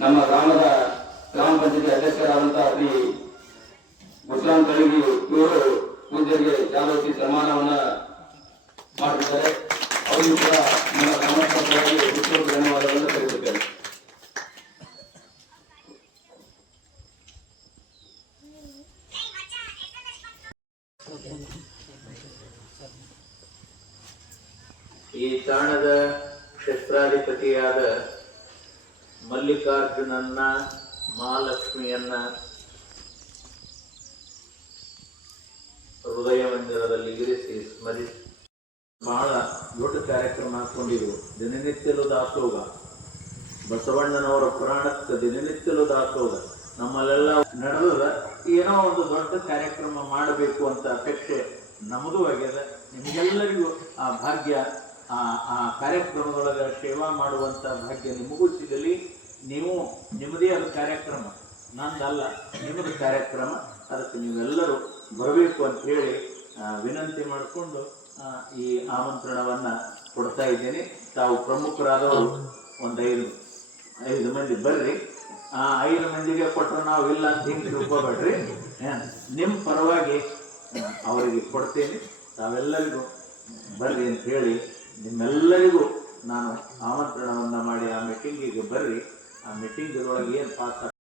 ನಮ್ಮ ಗ್ರಾಮದ ಗ್ರಾಮ ಪಂಚಾಯತಿ ಅಧ್ಯಕ್ಷರಾದಂತಹ ಶ್ರೀ ಗುಸ್ಲಾಂ ತಳಿಗಿ ಇವರು ಪೂಜೆಗೆ ಜಾಗೃತಿ ಸನ್ಮಾನವನ್ನ ಮಾಡಿದ್ದಾರೆ ಅವರಿಗೂ ಕೂಡ ನಮ್ಮ ಗ್ರಾಮಸ್ಥರಾಗಿ ಹೆಚ್ಚು ಧನ್ಯವಾದಗಳನ್ನು ತಿಳಿಸುತ್ತೇನೆ. ಈ ತಾಣದ ಕ್ಷೇತ್ರಾಧಿಪತಿಯಾದ ಮಲ್ಲಿಕಾರ್ಜುನನ್ನ, ಮಹಾಲಕ್ಷ್ಮಿಯನ್ನ ಹೃದಯ ಮಂದಿರದಲ್ಲಿ ಇರಿಸಿ ಸ್ಮರಿಸಿ ಬಹಳ ದೊಡ್ಡ ಕಾರ್ಯಕ್ರಮ ಹಾಕೊಂಡಿರು ದಿನನಿತ್ಯಲು ದಾಸೋಗ ಬಸವಣ್ಣನವರ ಪುರಾಣಕ್ಕೆ ದಿನನಿತ್ಯಲು ದಾಸೋಗ ನಮ್ಮಲ್ಲೆಲ್ಲ ನಡೆದ ಏನೋ ಒಂದು ದೊಡ್ಡ ಕಾರ್ಯಕ್ರಮ ಮಾಡಬೇಕು ಅಂತ ಅಪೇಕ್ಷೆ ನಮಗೂ ಆಗ್ಯದ. ನಿಮಗೆಲ್ಲರಿಗೂ ಆ ಭಾಗ್ಯ ಆ ಆ ಕಾರ್ಯಕ್ರಮದೊಳಗೆ ಸೇವಾ ಮಾಡುವಂತ ಭಾಗ್ಯ ನಿಮಗೂ ಸಿಗಲಿ. ನೀವು ನಿಮ್ಮದೇ ಆದ ಕಾರ್ಯಕ್ರಮ, ನಂದಲ್ಲ, ನಿಮ್ಮದು ಕಾರ್ಯಕ್ರಮ. ಅದಕ್ಕೆ ನೀವೆಲ್ಲರೂ ಬರಬೇಕು ಅಂತ ಹೇಳಿ ವಿನಂತಿ ಮಾಡಿಕೊಂಡು ಈ ಆಮಂತ್ರಣವನ್ನ ಕೊಡ್ತಾ ಇದ್ದೇನೆ. ತಾವು ಪ್ರಮುಖರಾದವರು ಒಂದು ಐದು ಮಂದಿ ಬರ್ರಿ. ಆ ಐದು ಮಂದಿಗೆ ಕೊಟ್ಟರೆ ನಾವು ಇಲ್ಲ ಅಂತ ಹಿಂಗೆ ತಿಳ್ಕೊಬೇಡ್ರಿ. ನಿಮ್ಮ ಪರವಾಗಿ ಅವರಿಗೆ ಕೊಡ್ತೇನೆ. ತಾವೆಲ್ಲರಿಗೂ ಬರ್ರಿ ಅಂತ ಹೇಳಿ ನಿಮ್ಮೆಲ್ಲರಿಗೂ ನಾನು ಆಮಂತ್ರಣವನ್ನ ಮಾಡಿ ಆ ಮೀಟಿಂಗಿಗೆ ಬರ್ರಿ. ಆ ಮೀಟಿಂಗ್ ಮೀಟಿಂಗ್ದೊಳಗೆ ಏನು ಪಾಸ್ ಸರ್